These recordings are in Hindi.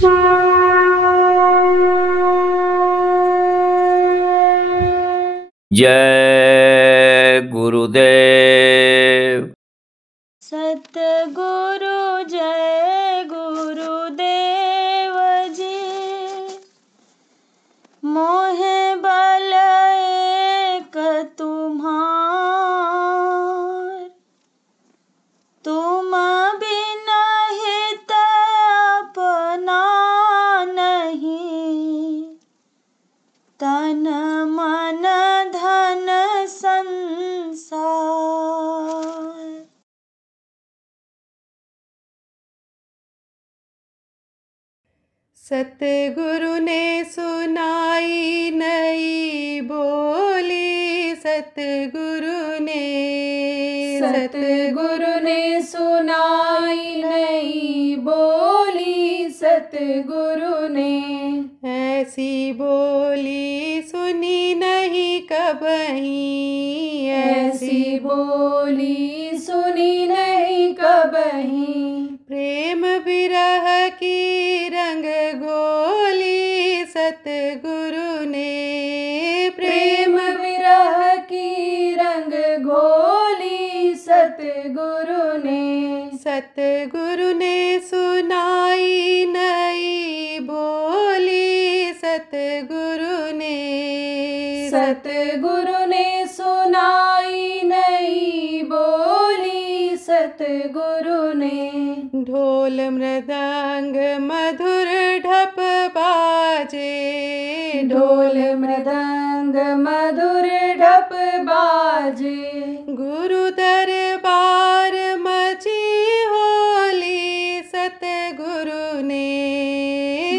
जय गुरुदेव। सतगुरु जय गुरुदेव जी। मोह बल एक तुम्हार, तुम बिन हित अपना नहीं, तन मन धन संसार। सतगुरु ने सुनाई नई बोली, सतगुरु ने सुनाई नई बोली, सतगुरु ने ऐसी बोली सुनी नहीं कबहीं, ऐसी बोली सुनी नहीं कबहीं। प्रेम विरह की रंग गोली, सतगुरु ने प्रेम विरह की रंग घोली, सतगुरु ने सतगुरु ने सुनाई नई बोली, सतगुरु ने सुनाई नई बोली, सतगुरु ने ढोल मृदंग मधुर ढप बाजे, ढोल मृदंग मधुर ढप बाजे। गुरु दरबार मची होली, सतगुरु ने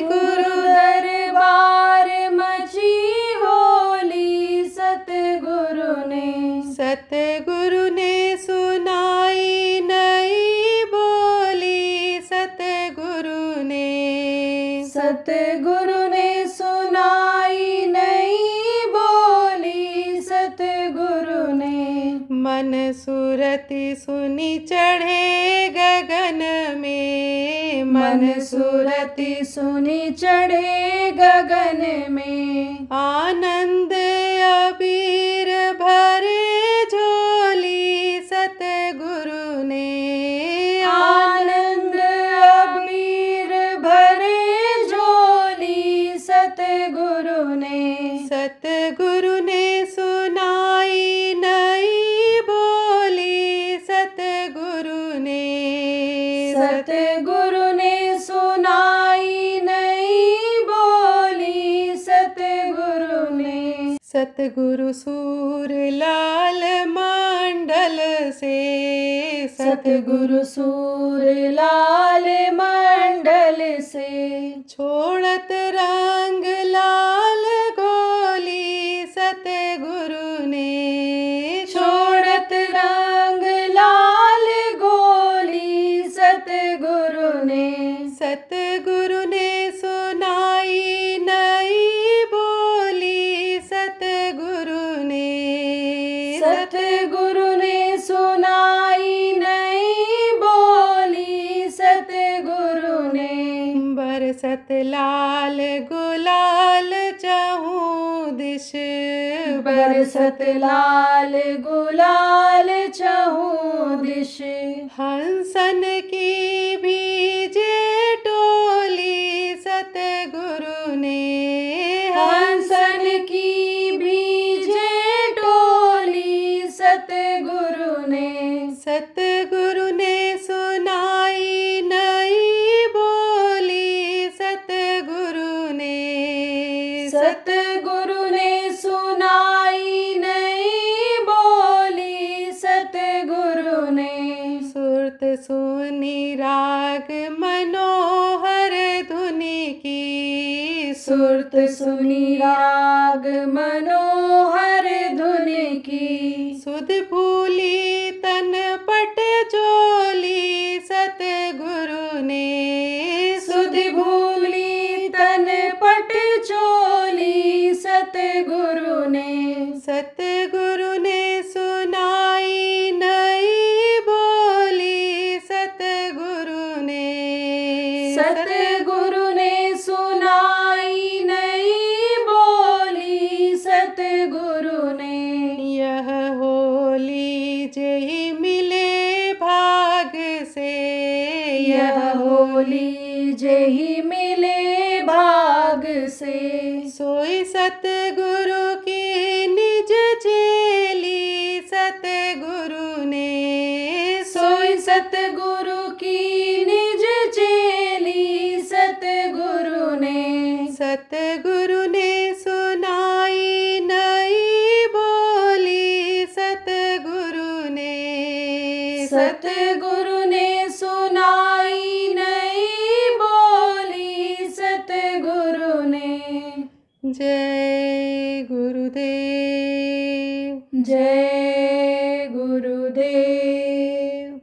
गुरु दरबार मची होली, सतगुरु ने सतगुरु ने सुनाई नई बोली, सतगुरु ने सुनाई नई बोली, सतगुरु ने मन सुरति सुनी चढ़े गगन में, मन सुरति सुनी चढ़े गगन में। आनंद अबीर भरे झोली, सतगुरु ने आनंद अबीर भरे झोली, सतगुरु ने सुनाई नई बोली, सतगुरु ने सुनाई नई बोली, सतगुरु ने सतगुरु सूर लाल मंडल से, सतगुरु सूर लाल मंडल से छोड़त रंग लाल गोली, सतगुरु ने छोड़त रंग लाल गोली, सतगुरु ने सुनाई नई बोली, सतगुरु ने सुनाई नई बोली, सतगुरु ने बरसत लाल गुलाल चहूँ दिश, बरसत लाल गुलाल चहूँ दिश। हंसन की भीजे टोली, सतगुरु ने हंसन की भीजे टोली, सतगुरु ने सुनाई नई बोली, सतगुरु ने सुनाई नई बोली, सतगुरु ने सुरत सुनी राग मनोहर धुनि की, सुरत सुनी राग मनोहर धुनि की। सुध भूली तन पट जोली, सतगुरु ने सुध भूली तन पट चोली, सतगुरु ने सुनाई नई बोली, सतगुरु ने सुनाई जेहि मिले भाग से। सोई सतगुरु की निज चेली सतगुरु ने। सोई सतगुरु की निज चेली सतगुरु ने। सतगुरु ने सुनाई नई बोली सतगुरु ने। सतगुरु ने सुनाई नई बोली सतगुरु ने। जय गुरुदेव। जय गुरुदेव।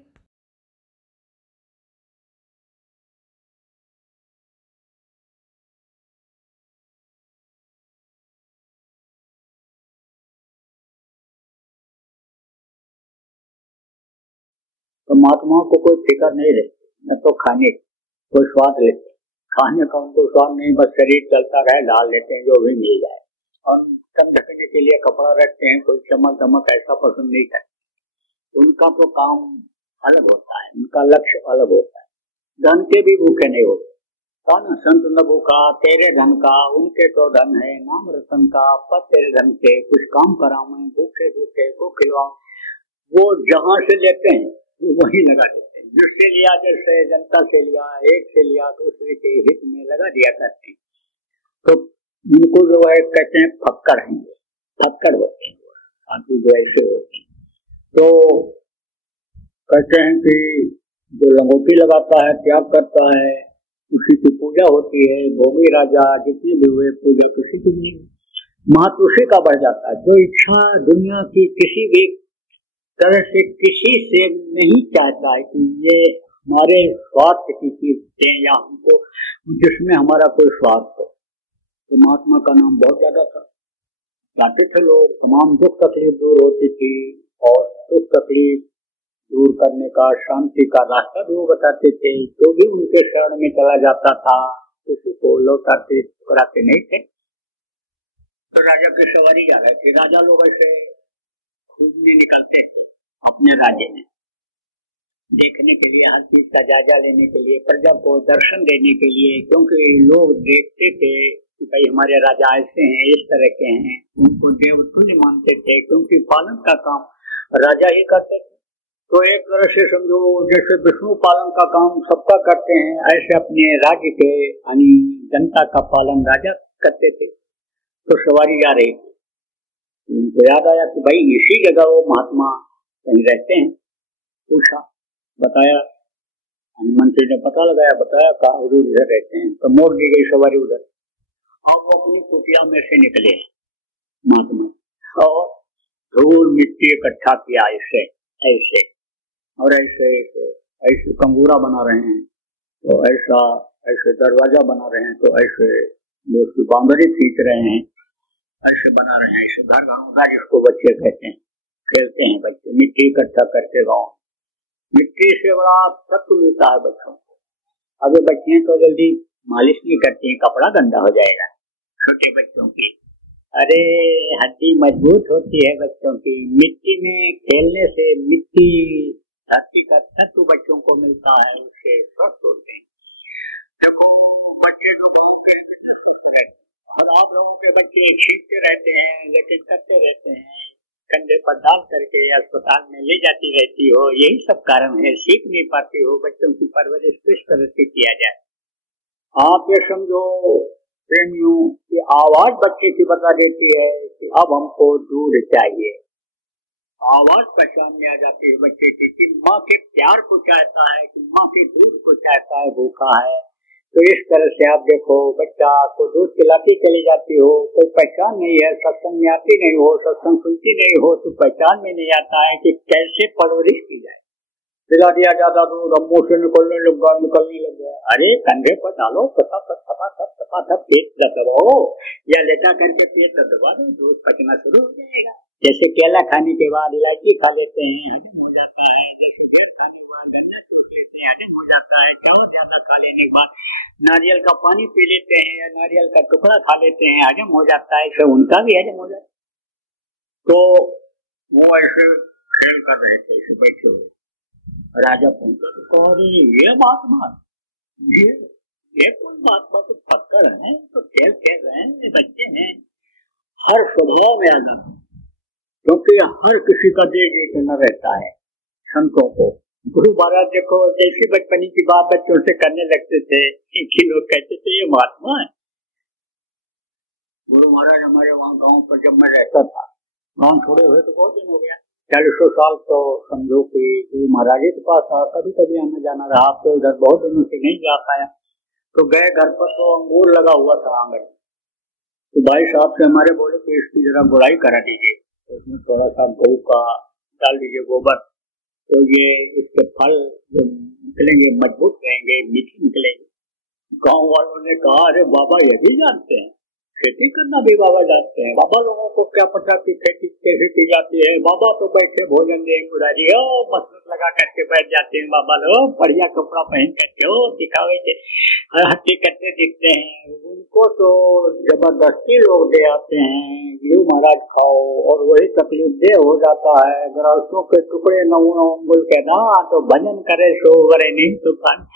तो महात्माओं को कोई फिक्र नहीं रहती, न तो खाने कोई स्वाद लेते, खाने का उनको स्वाद नहीं, बस शरीर चलता रहे डाल लेते हैं जो भी मिल जाए। और कष्ट करने के लिए कपड़ा रखते हैं, कोई चमक दमक ऐसा पसंद नहीं करते। उनका तो काम अलग होता है, उनका लक्ष्य अलग होता है। धन के भी भूखे नहीं होते। कौन संत न भूखा तेरे धन का, उनके तो धन है नाम रतन का। पर तेरे धन से कुछ काम कराऊं मैं, भूखे भूखे को खिलवाऊं। वो जहाँ से लेते हैं वही लगा देते हैं, जिससे लिया, जैसे जनता से लिया, एक से लिया, दूसरे के हित में लगा दिया करते हैं। तो इनको जो है कहते हैं फक्कड़ हैं, फक्कड़ होते हैं साधु जो ऐसे होते हैं। तो कहते हैं कि जो लंगोटी लगाता है, त्याग करता है, उसी की पूजा होती है। भोगी राजा जितने भी हुए, पूजा किसी की नहीं, महत्व उसी का बढ़ जाता है। जो इच्छा दुनिया की किसी भी तरह से किसी से नहीं चाहता है कि ये हमारे स्वार्थ की चीज है या हमको जिसमें हमारा कोई स्वार्थ हो। तो महात्मा का नाम बहुत ज्यादा था, जाते थे लोग, तमाम दुख तकलीफ दूर होती थी। और दुख तकलीफ दूर करने का, शांति का रास्ता भी वो बताते थे। जो भी उनके शरण में चला जाता था किसी को लौटाते कराते नहीं थे। तो राजा की सवारी जा रही थी, राजा लोग ऐसे घूमने निकलते अपने राज्य में, देखने के लिए, हर चीज का जायजा लेने के लिए, प्रजा को दर्शन देने के लिए। क्योंकि लोग देखते थे कि भाई हमारे राजा ऐसे हैं, इस तरह के हैं, उनको देवतुल्य मानते थे, क्योंकि पालन का काम राजा ही करते थे। तो एक तरह से समझो जैसे विष्णु पालन का काम सबका करते हैं, ऐसे अपने राज्य के यानी जनता का पालन राजा करते थे। तो सवारी जा रही थी, उनको याद आया कि भाई इसी जगह वो महात्मा कहीं रहते हैं। पूछा, बताया, मंत्री ने पता लगाया, बताया कहा हुजूर इधर रहते हैं। तो मोड़ दी गई सवारी उधर, और वो अपनी कुटिया में से निकले महात्मा, और धूल मिट्टी इकट्ठा किया ऐसे ऐसे और ऐसे ऐसे ऐसे कंगूरा बना रहे हैं, तो ऐसा ऐसे दरवाजा बना रहे हैं, तो ऐसे उसकी बाउंड्री खींच रहे हैं, ऐसे बना रहे हैं, ऐसे घर घरों जिसको बच्चे कहते हैं, खेलते हैं बच्चे मिट्टी इकट्ठा करके। गाँव मिट्टी से बड़ा तत्व मिलता है बच्चों को। अभी बच्चे तो जल्दी मालिश नहीं करती हैं, कपड़ा गंदा हो जाएगा छोटे बच्चों की। अरे हड्डी मजबूत होती है बच्चों की, मिट्टी में खेलने से मिट्टी धरती का तत्व बच्चों को मिलता है, उससे स्वस्थ होते हैं। देखो बच्चे जो गाँव के है, और आप लोगों के बच्चे छींकते रहते हैं, लेकिन करते रहते हैं, कंधे पर डाल करके अस्पताल में ले जाती रहती हो, यही सब कारण है। सीख नहीं पाती हो, बच्चों की परवरिश किस तरह से किया जाए। आप ये समझो प्रेमियों की आवाज बच्चे की बता देती है कि अब हमको दूध चाहिए। आवाज पहचान में आ जाती है बच्चे की कि माँ के प्यार को चाहता है, कि माँ के दूध को चाहता है, भूखा है। तो इस तरह से आप देखो, बच्चा को दूध पिलाती चली जाती हो, कोई पहचान नहीं है, सत्संग में आती नहीं हो, सत्संग सुनती नहीं हो, तो पहचान में नहीं आता है कि कैसे परवरिश की जाए। पिला दिया जाता दूध, मुंह से निकलने लग गया। अरे कंधे पर डालो, थप पेट दबाओ, या लेटा करके पेट दबा दो, दूध पचना शुरू हो जाएगा। जैसे केला खाने के बाद इलायची खा लेते हैं, हजम हो जाता है। जैसे घेर खाने के बाद गन्ना चूस लेते हैं, हजम हो जाता है। चावल ज्यादा खा लेने के बाद नारियल का पानी पी लेते हैं, या नारियल का टुकड़ा खा लेते हैं, हजम हो जाता है। तो उनका भी हजम हो जाता है। तो वो ऐसे खेल कर रहे थे, ऐसे बैठे हुए। राजा पहुंचा तो कह रहे ये बात ये कोई महात्मा को पकड़ है तो खेल खेल रहे हैं, बच्चे हैं। हर स्वभाव में आना, क्योंकि हर किसी का देह इतना रहता है। संतों को गुरु महाराज देखो, जैसी बचपनी की बात बच्चों से करने लगते थे, एक ही लोग कहते थे ये महात्मा है। गुरु महाराज हमारे वहाँ गांव पर जब मैं रहता था, गांव छोड़े हुए तो बहुत दिन हो गया, 40 साल, तो समझो कि गुरु महाराज के पास था। कभी कभी आना जाना रहा, तो इधर बहुत दिनों से नहीं जा पाया। तो गए घर पर, तो अंगूर लगा हुआ था आंगन में। तो भाई साहब से हमारे बोले कि इसकी जरा गुड़ाई करा दीजिए, तो उसमें थोड़ा सा गौ का डाल दीजिए गोबर, तो ये इसके फल जो निकलेंगे मजबूत रहेंगे, मीठे निकलेंगे। गांव वालों ने कहा, अरे बाबा ये भी जानते हैं, खेती करना भी बाबा जानते हैं। बाबा लोगों को क्या पता कि खेती कैसे की जाती है। बाबा तो बैठे भोजन देंगे उदारी, मसरत लगा करके बैठ जाते हैं बाबा लोग, बढ़िया कपड़ा पहन करके दिखावे के हत्ते करते दिखते हैं। उनको तो जबरदस्ती लोग दे आते हैं, गुरु महाराज खाओ, और वही तकलीफ दे हो जाता है। ग्रासों के टुकड़े नौ बोल के ना, तो भजन करे सो करे नहीं तो खान।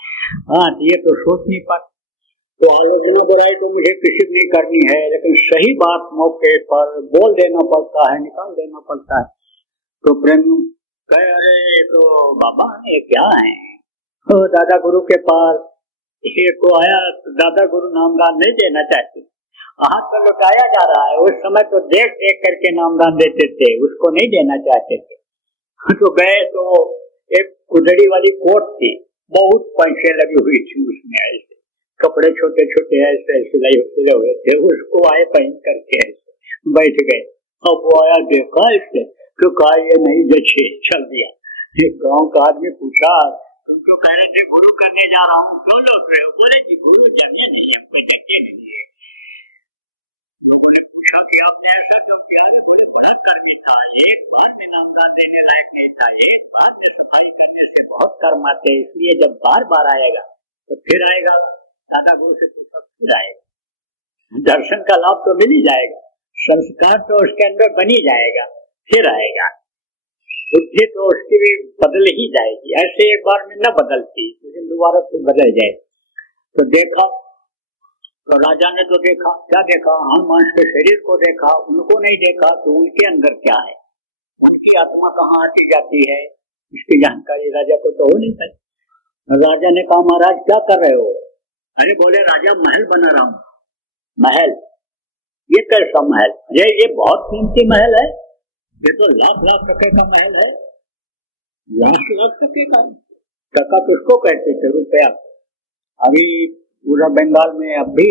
हाँ, ये तो सोच नहीं पाते। तो आलोचना बुराई तो मुझे किसी नहीं करनी है, लेकिन सही बात मौके पर बोल देना पड़ता है, निकाल देना पड़ता है। तो प्रेमी कहे, अरे तो बाबा ये क्या है, दादा गुरु के पास एक को आया, तो दादा गुरु नामदान नहीं देना चाहते, हाथ तो लुटाया जा रहा है। उस समय तो देख देख करके नामदान देते थे, उसको नहीं देना चाहते थे। तो गए, तो एक कुदड़ी वाली कोट थी, बहुत पैसे लगी हुई थी उसमें, ऐसे कपड़े छोटे छोटे ऐसे सिलाई होते हुए थे, उसको आए पहन करके ऐसे बैठ गए। अब वो आया, देखा इससे तो कहा ये नहीं जचे, चल दिया। एक गांव का आदमी पूछा, तुम तो कह रहे थे गुरु करने जा रहा हूँ, क्यों लौट रहे हो? बोले जी गुरु जमे नहीं, हमको जचे नहीं है। लोगों ने पूछा कि आपने ऐसा क्यों किया? बोले बड़ा कर्मी था, एक बार में नामदान देने लायक नहीं था, एक बार में सफाई करने से बहुत कर्म आते, इसलिए जब बार बार आएगा तो फिर आएगा। दादा गुरु से पूछा, फिर आएगा, दर्शन का लाभ तो मिल ही जाएगा, संस्कार तो उसके अंदर बन ही जाएगा, फिर आएगा। बुद्धि तो उसकी भी बदल ही जाएगी, ऐसे एक बार में न बदलती, लेकिन दोबारा फिर बदल जाए। तो देखा, तो राजा ने तो देखा, क्या देखा? हाँ, मांस के शरीर को देखा, उनको नहीं देखा तो उनके अंदर क्या है, उनकी आत्मा कहाँ आती जाती है, इसकी जानकारी राजा को तो हो नहीं पाई। राजा ने कहा, महाराज क्या कर रहे हो? अरे बोले, राजा महल बना रहा हूँ। महल? ये कैसा महल? अरे ये बहुत कीमती महल है, ये तो लाख लाख टके का महल है। लाख लाख टके का? टका किसको कहते थे? रुपया। अभी पूरा बंगाल में अब भी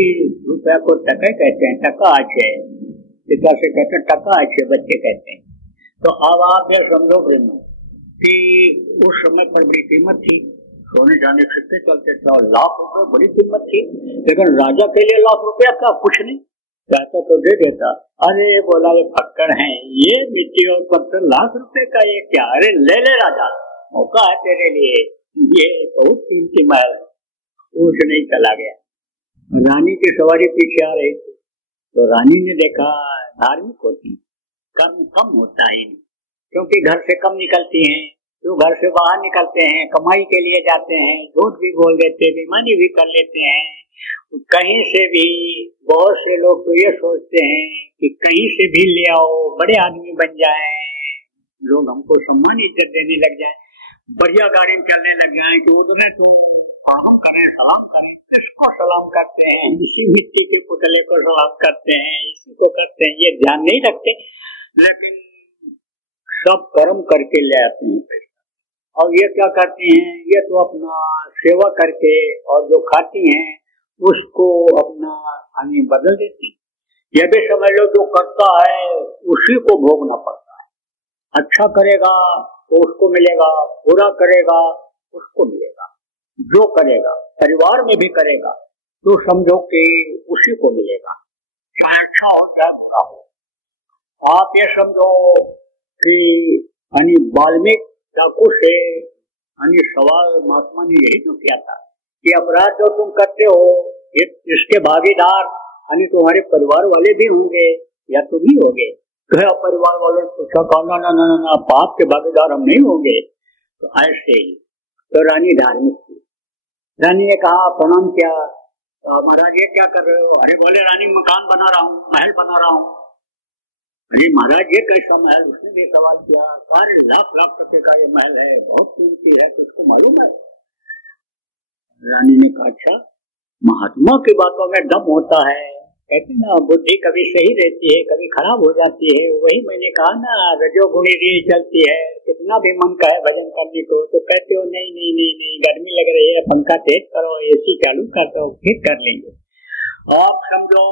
रुपया को टका कहते हैं, टका अच्छे, पिता से कहते हैं टका अच्छे, बच्चे कहते हैं। तो अब आप ये समझो कि उस समय पर बड़ी कीमत थी, सोने जाने सिक्के चलते थे, और लाख रुपए बड़ी कीमत थी। लेकिन राजा के लिए लाख रुपया का कुछ नहीं, कहता तो दे देता। अरे बोला, ये फक्कड़ हैं, ये मिट्टी और पत्थर, लाख रुपए का ये क्या? अरे ले ले राजा, मौका है तेरे लिए, ये बहुत कीमती महल है। कुछ नहीं, चला गया। रानी की सवारी पीछे आ रही थी, तो रानी ने देखा धार्मिक होती कम होता ही नहीं, क्योंकि घर से कम निकलती हैं, जो घर से बाहर निकलते हैं, कमाई के लिए जाते हैं, झूठ भी बोल देते, बेईमानी भी कर लेते हैं। कहीं से भी बहुत से लोग तो ये सोचते हैं कि कहीं से भी ले आओ, बड़े आदमी बन जाएं, लोग हमको सम्मान इज्जत देने लग जाएं, बढ़िया गाड़ी में चलने लग जाए कि उतने तो आराम करें, सलाम करें। किसको सलाम करते हैं? इसी मिट्टी के पुतले को सलाम करते हैं, इसी को करते हैं, ये ध्यान नहीं रखते। लेकिन सब कर्म करके ले आते हैं पैसा, और ये क्या करती हैं? ये तो अपना सेवा करके और जो खाती हैं उसको अपना खाने बदल देती। यह भी समझ लो, जो करता है उसी को भोगना पड़ता है। अच्छा करेगा तो उसको मिलेगा, बुरा करेगा उसको मिलेगा। जो करेगा, परिवार में भी करेगा तो समझो कि उसी को मिलेगा, चाहे अच्छा हो चाहे बुरा हो। आप ये समझो कि वाल्मीकि डाकू से सवाल महात्मा ने यही तो किया था कि अपराध जो तुम करते हो, ये इसके भागीदार तुम्हारे परिवार वाले भी होंगे या तुम ही होगे। तो परिवार वालों ने पूछा, ना ना ना ना, पाप के भागीदार हम नहीं होंगे। तो ऐसे ही तो रानी धार्मिक थी, रानी ने कहा प्रणाम किया, महाराज ये क्या कर रहे हो? अरे बोले रानी मकान बना रहा हूँ, महल बना रहा हूँ। अरे महाराज ये कैसा महल? उसने भी सवाल किया। सारे लाख लाख टके का ये महल है, बहुत कीमती है, तुझको मालूम है? रानी ने कहा अच्छा, महात्मा की बातों में दम होता है। कहते ना बुद्धि कभी सही रहती है, कभी खराब हो जाती है। वही मैंने कहा ना, रजोगुणी रीढ़ चलती है, कितना भी मन का है भजन करने को तो कहते हो नहीं नहीं नहीं नहीं, गर्मी लग रही है, पंखा तेज करो, एसी चालू कर दो, फिर कर लेंगे। आप समझो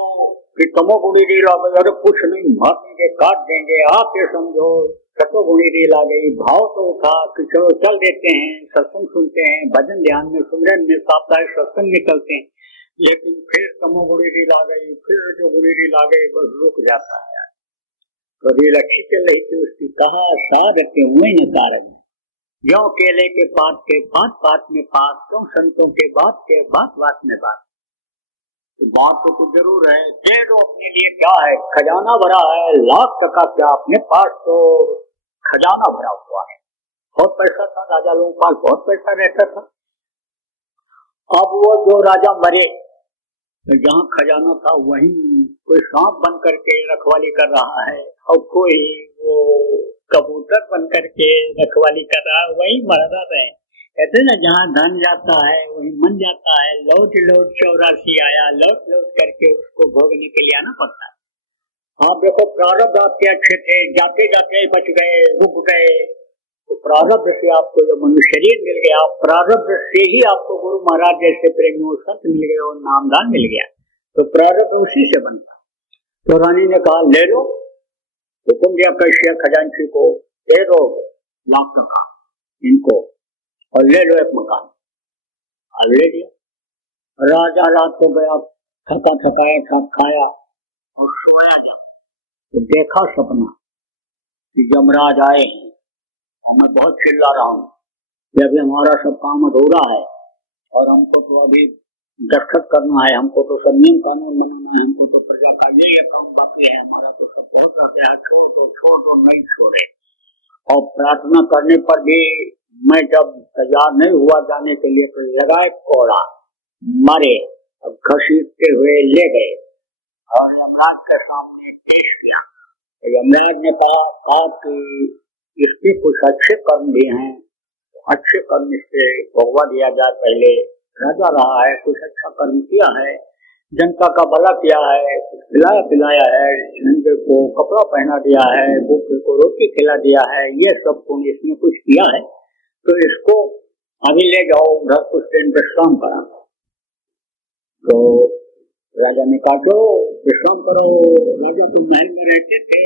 कि तमोगुणी रीढ़ आ गई, अरे कुछ नहीं, मार देंगे, काट देंगे। आप ये समझो सतोगुणी रीढ़ आ गई, भाव तो उठा कि चलो चल देते हैं, सत्संग सुनते हैं, भजन ध्यान में सुमरन में साप्ताहिक सत्संग निकलते हैं। लेकिन फिर तमोगुणी रीढ़ आ गई, फिर रजोगुणी रीढ़ आ गई, बस रुक जाता है। तो रीढ़ अच्छी चल रही थी उसकी, कहा सारते हुए न तारे ज्यों केले के पात के पात पात में पात, क्यों संतों के बात के बात बात में बात। तो बात तो कुछ जरूर है, दे दो अपने लिए, क्या है खजाना भरा है, लाख टका क्या, अपने पास तो खजाना भरा हुआ है। बहुत पैसा था, राजा लोगों के पास बहुत पैसा रहता था। अब वो जो राजा मरे तो जहाँ खजाना था वहीं कोई सांप बन करके रखवाली कर रहा है, और कोई वो कबूतर बन करके रखवाली कर रहा है, वही मर रहे हैं। कहते ना जहाँ धन जाता है वही मन जाता है। लौट लौट 84 आया, लौट लौट करके उसको भोगने के लिए आना पड़ता है। आप देखो प्रारब्ध आपके अच्छे थे, जाते जाते बच गए, रुक गए, तो प्रारब्ध से आपको जो मनुष्य शरीर मिल गया, प्रारब्ध से ही आपको गुरु महाराज जैसे प्रेमी संत मिल गए और नामदान मिल गया, तो प्रारब्ध उसी से बनता। तो रानी ने कहा ले लो, तो तुम दिया कैसे खजांची को, दे दो लाख टका इनको और ले लो एक मकान। अब ले लिया। राजा रात को गया, थका थकाया था, खाया और सोया था, तो देखा सपना कि यमराज आए हैं और मैं बहुत चिल्ला रहा हूँ कि अभी हमारा सब काम अधूरा है और हमको तो अभी दस्तखत करना है, हमको तो सब नियम कानून बनाना है, हमको तो प्रजा का ये काम बाकी है, हमारा तो सब बहुत रहता है, छोड़ दो नहीं छोड़े। और प्रार्थना करने पर भी मैं जब तैयार नहीं हुआ जाने के लिए तो लगाए कोड़ा, मारे, अब घसीटते हुए ले गए और यमराज के सामने पेश किया। यमराज ने कहा कि इसके कुछ अच्छे कर्म भी हैं, अच्छे कर्म इससे भोगवा दिया जाए। पहले राजा रहा है, कुछ अच्छा कर्म किया है, जनता का भला किया है, खिलाया पिलाया है, नंगे को कपड़ा पहना दिया है, भूखे को रोटी खिला दिया है, ये सब पुण्य इसने कुछ किया है, तो इसको अभी ले जाओ उधर कुछ दिन विश्राम करा। तो राजा ने कहा तो विश्राम करो। राजा तो महल में रहते थे,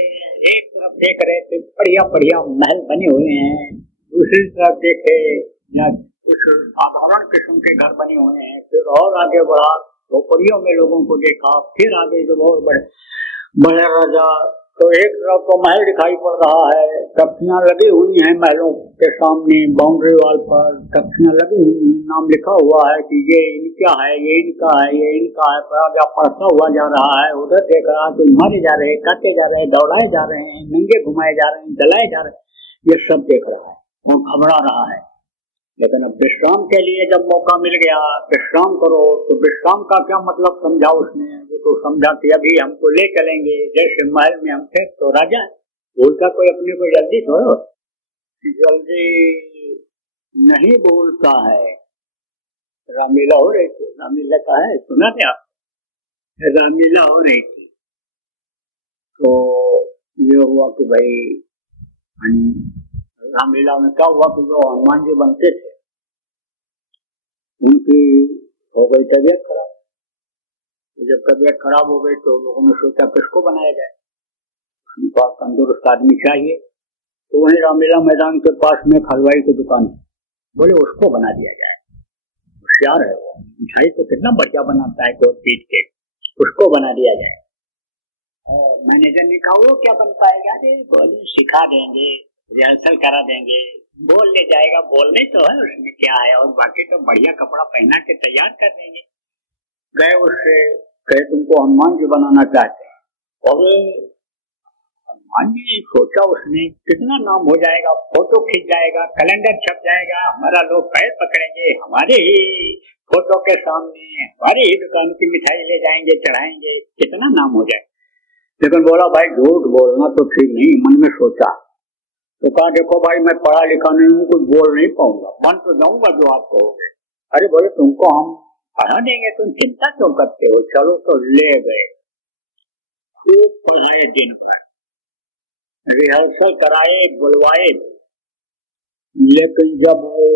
एक तरफ देख रहे थे बढ़िया बढ़िया महल बने हुए हैं, दूसरी तरफ देखे या कुछ साधारण किस्म के घर बने हुए हैं। फिर और आगे बढ़ा, झोपड़ियों में लोगों को देखा, फिर आगे जो बहुत बड़े राजा, तो एक तरफ तो महल दिखाई पड़ रहा है, तख्तियां लगी हुई हैं महलों के सामने, बाउंड्री वॉल पर तख्तियां लगी हुई हैं, नाम लिखा हुआ है कि ये इनका है, ये इनका है, ये इनका है। राजा पढ़ता हुआ जा रहा है, उधर देख रहा है, तो मारे जा रहे हैं, काटे जा रहे हैं, दौड़ाए जा रहे हैं, नंगे घुमाए जा रहे हैं, जलाए जा रहे हैं, ये सब देख रहा है और घबरा रहा है। लेकिन अब विश्राम के लिए जब मौका मिल गया, विश्राम करो, तो विश्राम का क्या मतलब समझा उसने? वो तो समझा कि अभी हमको ले चलेंगे, जैसे महल में हम थे तो राजा भूलता कोई अपने को जल्दी छोड़ो, जल्दी नहीं भूलता है। रामलीला हो रही थी, रामलीला का है, सुना थे आप? रामलीला हो रही थी तो ये हुआ कि भाई रामलीला में क्या हुआ कि जो हनुमान जी बनते थे उनकी हो गई तबीयत खराब। तो जब तबीयत खराब हो गई तो लोगों ने सोचा किसको बनाया जाए, उनको तंदुरुस्त आदमी चाहिए। तो वहीं रामलीला मैदान के पास में हलवाई की दुकान, बोले उसको बना दिया जाए, होशियार है वो, मिठाई तो कितना बढ़िया बनाता है, गोद पीट के, उसको बना दिया जाए। मैनेजर ने कहा वो क्या बन पाएगा? बोले सिखा देंगे, रिहर्सल करा देंगे, बोल ले जाएगा, बोलने तो है उसमें क्या है, और बाकी तो बढ़िया कपड़ा पहना के तैयार कर देंगे। गए उससे कहे तुमको हनुमान जी बनाना चाहते हैं, और हनुमान जी सोचा उसने कितना नाम हो जाएगा, फोटो खींच जाएगा, कैलेंडर छप जाएगा, हमारा लोग पैर पकड़ेंगे, हमारे ही फोटो के सामने हमारी ही दुकान की मिठाई ले जाएंगे, चढ़ाएंगे, कितना नाम हो जाए। लेकिन बोला भाई झूठ बोलना तो ठीक नहीं। मन में सोचा तो कहा देखो भाई मैं पढ़ा लिखा नहीं हूँ, कुछ बोल नहीं पाऊंगा, बन तो जाऊंगा जो आप कहोगे। अरे बोले तुमको हम पढ़ा देंगे, तुम चिंता क्यों करते हो, चलो। तो ले गए, खूब पढ़े, दिन भर रिहर्सल कराए, बुलवाए। लेकिन जब वो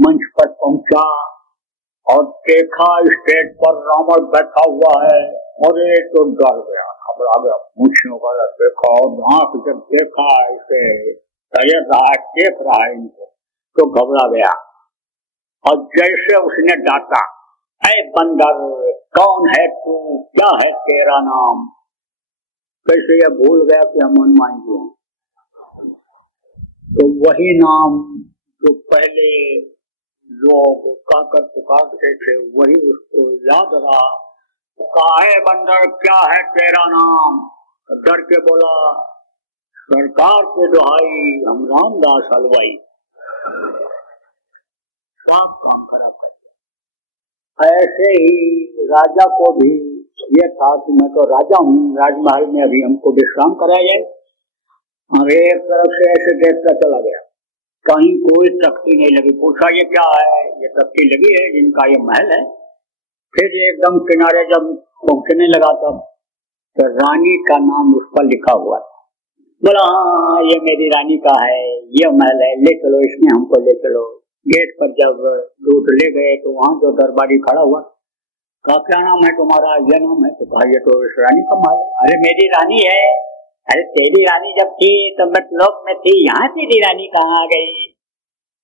मंच पर पहुंचा और देखा स्टेज पर रावण बैठा हुआ है, अरे तो डर गया, घबरा गया, पूछने वाला देखा और आंख जब देखा इसे तैयार रहा, देख रहा है इनको, तो घबरा गया। और जैसे उसने डांटा, ऐ बंदर कौन है तू, क्या है तेरा नाम, कैसे ये भूल गया कि हम हनुमान जी हैं। तो वही नाम जो पहले लोग कहकर पुकारते थे वही उसको याद रहा। कहा है बंदर क्या है तेरा नाम, डर के बोला सरकार के दुहाई हम रामदास हलवाई। सब काम खराब कर दिया। ऐसे ही राजा को भी ये था कि मैं तो राजा हूँ, राजमहल में अभी हमको विश्राम कराया जाए। और एक तरफ से ऐसे देखता चला गया, कहीं कोई तख्ती नहीं लगी। पूछा ये क्या है, ये तख्ती लगी है जिनका ये महल है। फिर एकदम किनारे जब पहुंचने लगा तब तो रानी का नाम उस पर लिखा हुआ था। बोला हाँ ये मेरी रानी का है, ये महल है, ले चलो इसमें हमको ले चलो। गेट पर जब दूध ले गए तो वहां जो दरबारी खड़ा हुआ, कहा क्या नाम है तुम्हारा, ये नाम है। तो कहा ये तो इस रानी का महल है। अरे मेरी रानी है। अरे तेरी रानी जब थी तो मतलोक में थी, यहाँ तेरी रानी कहाँ आ गई,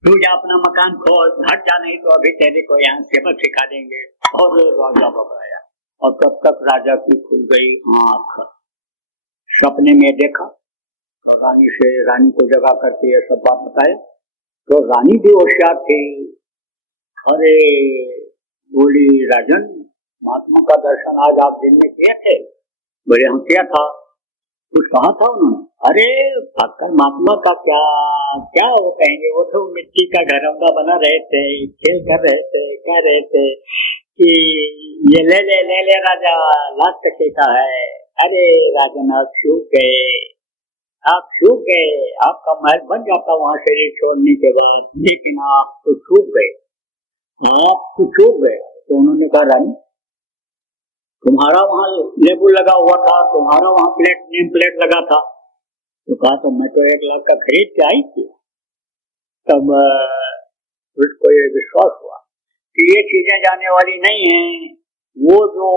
तू जा अपना मकान खोज, हट जा नहीं तो अभी तेरे को यहाँ सेवक सिखा देंगे। और राजा घबराया और तब तक राजा की खुल गई आंख। सपने में देखा तो रानी से, रानी को जगा करके ये सब बात बताया। तो रानी भी होशियार थी। अरे बोली राजन महात्मा का दर्शन आज आप दिन में किए थे। बोले हम किया था। कुछ कहा था उन्होंने। अरे भक्कर महात्मा का क्या क्या वो कहेंगे, वो तो मिट्टी का घरौंदा बना रहे थे, खेल कर रहे थे, कह रहे थे कि ये ले ले ले ले राजा, लाख टके का है। अरे राजन आप सूख गए, आप सूख गए, आपका महल बन जाता वहां शरीर छोड़ने के बाद, लेकिन आप तो सूख गए, आप तो सूख गए। तो उन्होंने कहा रानी तुम्हारा वहां लेबल लगा हुआ था, तुम्हारा वहां प्लेट नेम प्लेट लगा था। तो कहा तो मैं तो 1 लाख का खरीद के आई थी। तब उसको ये विश्वास हुआ कि ये चीजें जाने वाली नहीं है। वो जो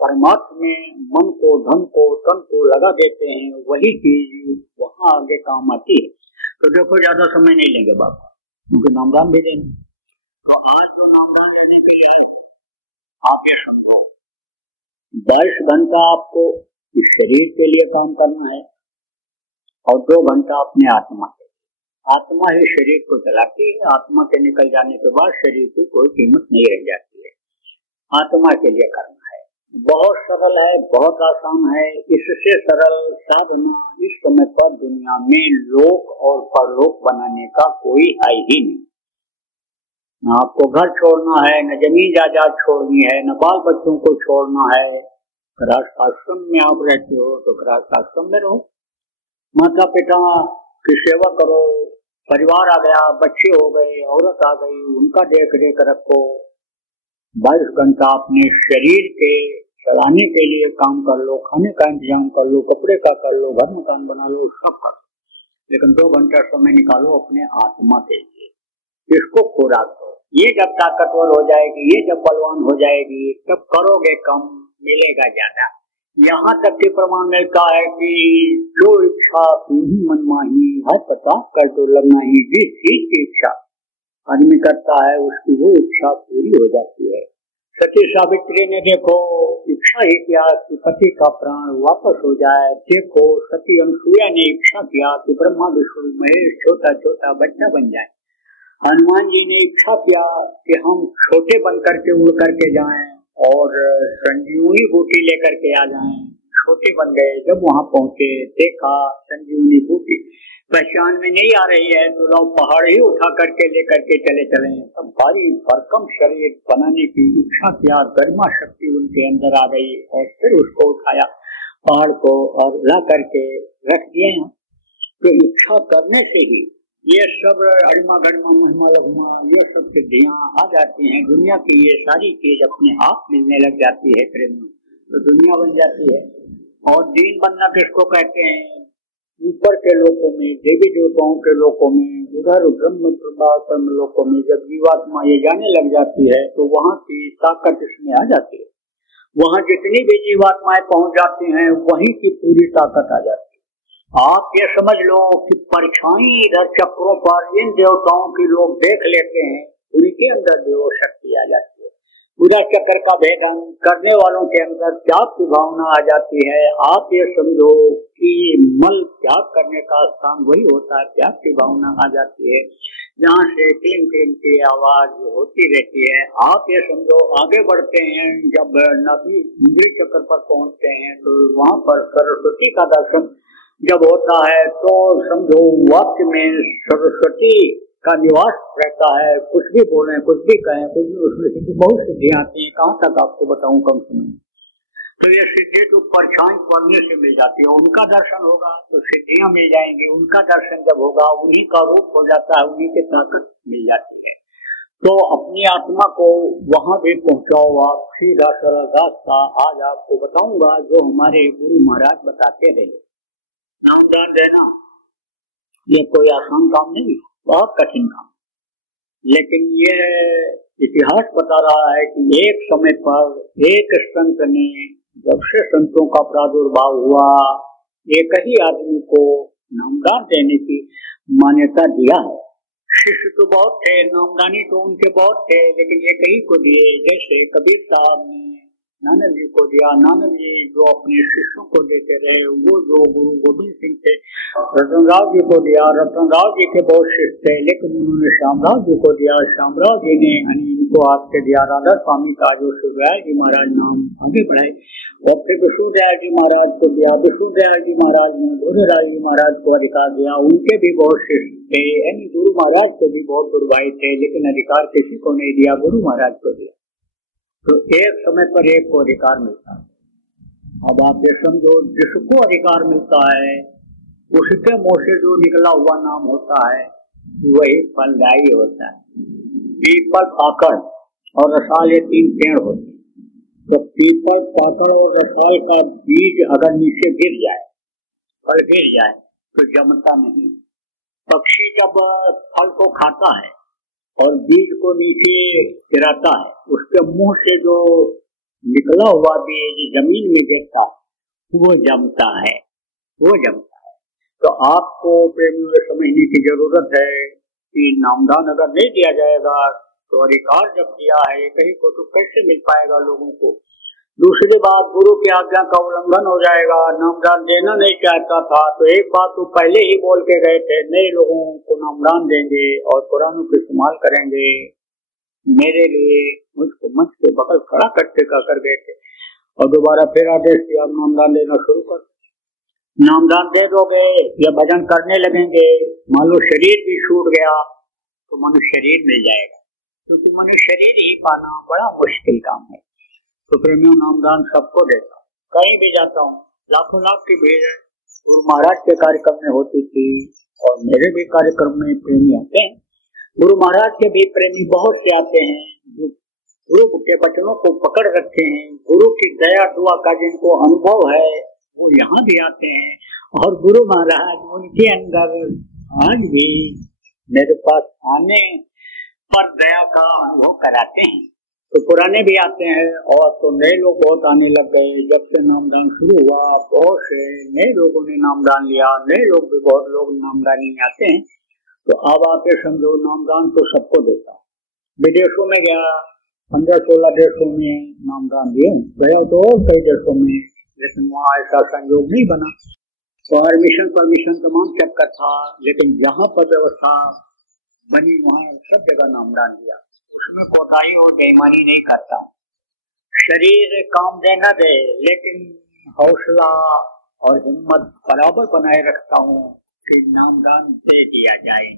परमात्मा में मन को, धन को, तन को लगा देते हैं, वही चीज वहां आगे काम आती है। तो देखो ज्यादा समय नहीं लेंगे बाबा, क्योंकि नामदान भी देंगे। तो आज जो नामदान लेने के लिए आए हो, आप ये समझो 22 घंटा आपको इस शरीर के लिए काम करना है और 2 घंटा अपने आत्मा के। आत्मा ही शरीर को चलाती है। आत्मा के निकल जाने के बाद शरीर की कोई कीमत नहीं रह जाती है। आत्मा के लिए करना है। बहुत सरल है, बहुत आसान है। इससे सरल साधना इस समय पर दुनिया में लोक और परलोक बनाने का कोई है ही नहीं। न आपको घर छोड़ना है, न जमीन जायदाद छोड़नी है, न बाल बच्चों को छोड़ना है। गृहस्थ आश्रम में आप रहते हो तो गृहस्थ आश्रम में रहो, माता पिता की सेवा करो, परिवार आ गया, बच्चे हो गए, औरत आ गई, उनका देख रेख रखो। 22 घंटा अपने शरीर के चलाने के लिए काम कर लो, खाने का इंतजाम कर लो, कपड़े का कर लो, घर मकान बना लो, सब कर लो। लेकिन 2 घंटा समय निकालो अपने आत्मा के लिए, इसको खुराक दो। ये जब ताकतवर हो जाएगी, ये जब बलवान हो जाएगी, तब करोगे कम, मिलेगा ज्यादा। यहाँ तक के प्रमाण मिलता है कि जो इच्छा मनमाही है पता कर तो लगना ही, जिस चीज की इच्छा आदमी करता है उसकी वो इच्छा पूरी हो जाती है। सती सावित्री ने देखो इच्छा ही किया कि पति का प्राण वापस हो जाए। देखो सती अनुसुईया ने इच्छा किया कि ब्रह्मा विष्णु महेश छोटा छोटा बच्चा बन जाए। हनुमान जी ने इच्छा किया कि हम छोटे बन करके उड़ करके जाएं और संजीवनी बूटी लेकर के आ जाएं। छोटे बन गए। जब वहां पहुंचे देखा संजीवनी बूटी पहचान में नहीं आ रही है तो लोग पहाड़ ही उठा करके लेकर के चले चले। तब भारी भरकम शरीर बनाने की इच्छा किया, गरिमा शक्ति उनके अंदर आ गई और फिर उसको उठाया पहाड़ को और ला करके रख दिया यहाँ। तो इच्छा करने से ही ये सब अड़िमा गड़िमा महिमा लघुमा ये सब सिद्धियां आ जाती हैं। दुनिया की ये सारी चीज अपने आप मिलने लग जाती है प्रेम में, तो दुनिया बन जाती है। और दीन बनना किसको कहते हैं? ऊपर के लोकों में, देवी देवताओं के लोकों में, उधर ब्रह्म प्रभाव लोकों में जब जीवात्मा ये जाने लग जाती है तो वहाँ की ताकत इसमें आ जाती है। वहाँ जितनी भी जीवात्माएं पहुंच जाती हैं वहीं की पूरी ताकत आ जाती है। आप ये समझ लो कि परछाई इधर चक्रों पर इन देवताओं की लोग देख लेते हैं, उनके अंदर भी वो शक्ति आ जाती है। उधर चक्र का भेदन करने वालों के अंदर त्याग की भावना आ जाती है। आप ये समझो कि मल त्याग करने का स्थान वही होता है, त्याग की भावना आ जाती है जहाँ से क्लिंग क्लिंग की आवाज होती रहती है। आप ये समझो आगे बढ़ते हैं, जब नदी इंद्रिय चक्र पर पहुंचते हैं तो वहाँ पर सरस्वती का दर्शन जब होता है तो समझो वाक्य में सरस्वती का निवास रहता है। कुछ भी बोले, कुछ भी कहें, कुछ भी उसमें बहुत सिद्धियां आती हैं। कहाँ तक आपको बताऊं कम समय में। तो ये सिद्धि तो परछाई पढ़ने से मिल जाती है। उनका दर्शन होगा तो सिद्धियां मिल जाएंगी, उनका दर्शन जब होगा उन्हीं का रूप हो जाता है, उन्हीं की ताकत मिल जाती है। तो अपनी आत्मा को वहां भी पहुंचाओ आप, सीधा सरल रास्ता आज आपको बताऊंगा जो हमारे गुरु महाराज बताते रहे। नामदान देना ये कोई आसान काम नहीं, बहुत कठिन काम। लेकिन यह इतिहास बता रहा है कि एक समय पर एक संत ने, जब से संतों का प्रादुर्भाव हुआ, एक ही आदमी को नामदान देने की मान्यता दिया है। शिष्य तो बहुत थे, नामदानी तो उनके बहुत थे, लेकिन एक ही को दिए। जैसे कबीर साहब ने नानक जी को दिया, नानक जी जो अपने शिष्यों को देते रहे, वो जो गुरु गोविंद सिंह थे रतनराव जी को दिया। रतनराव जी के बहुत शिष्य थे, लेकिन उन्होंने श्यामराव जी को दिया। श्यामराव जी ने इनको आपसे दिया। राधा स्वामी का जो विष्णुदयाल जी महाराज नाम आगे बढ़ाए और फिर विष्णुदयाल जी महाराज को दिया। विष्णुदयाल जी महाराज ने गुरुराज जी महाराज को अधिकार दिया। उनके भी बहुत शिष्य थे, यानी गुरु महाराज के भी बहुत गुरु भाई थे, लेकिन अधिकार किसी को नहीं दिया, गुरु महाराज को दिया। तो एक समय पर एक को अधिकार मिलता है। अब आप ये समझो, जिसको अधिकार मिलता है उसके मुंह से जो निकला हुआ नाम होता है वही फलदायी होता है। पीपल, पाकड़ और रसाल ये तीन पेड़ होते हैं। तो पीपल, पाकड़ और रसाल का बीज अगर नीचे गिर जाए, फल गिर जाए तो जमता नहीं। पक्षी जब फल को खाता है और बीज को नीचे गिराता है, उसके मुंह से जो निकला हुआ बीज जमीन में गिरता है वो जमता है, वो जमता है। तो आपको प्रेमियों समझने की जरूरत है कि नामदान अगर नहीं दिया जाएगा तो अधिकार जब दिया है कहीं को तो कैसे मिल पाएगा लोगों को। दूसरी बात, गुरु की आज्ञा का उल्लंघन हो जाएगा। नामदान देना नहीं चाहता था तो एक बात तो पहले ही बोल के गए थे, नए लोगों को नामदान देंगे और कुरानों को इस्तेमाल करेंगे। मेरे लिए मुझको मंच के बगल खड़ा करके कर गए थे और दोबारा फिर आदेश दिया नामदान देना शुरू कर। नामदान दे दोगे या भजन करने लगेंगे, मान लो शरीर भी छूट गया तो मनुष्य शरीर मिल जाएगा, क्योंकि मनुष्य शरीर ही पाना बड़ा मुश्किल काम है। तो प्रेमियों, नामदान सबको देता हूँ, कहीं भी जाता हूँ, लाखों लाख की भीड़ है। गुरु महाराज के कार्यक्रम में होती थी और मेरे भी कार्यक्रम में प्रेमी आते हैं। गुरु महाराज के भी प्रेमी बहुत से आते हैं जो गुरु के वचनों को पकड़ रखे हैं। गुरु की दया दुआ का जिनको अनुभव है वो यहाँ भी आते हैं और गुरु महाराज उनके अंदर आज भी मेरे पास आने पर दया का अनुभव कराते हैं। तो पुराने भी आते हैं और तो नए लोग बहुत आने लग गए। जब से नामदान शुरू हुआ बहुत से नए लोगों ने नामदान लिया, नए लोग भी बहुत लोग नामदानी में आते हैं। तो अब आप ये समझो, नामदान तो सबको देता। विदेशों में गया, 15-16 देशों में नामदान दिए, गया तो कई देशों में, लेकिन वहाँ ऐसा संयोग नहीं बना। तो परमिशन तमाम चक्कर था, लेकिन जहाँ पर व्यवस्था बनी वहाँ सब जगह नामदान दिया। उसमें कोताही और बेईमानी नहीं करता। शरीर काम दे न दे, लेकिन हौसला और हिम्मत बराबर बनाए रखता हूँ कि नामदान दे दिया जाए।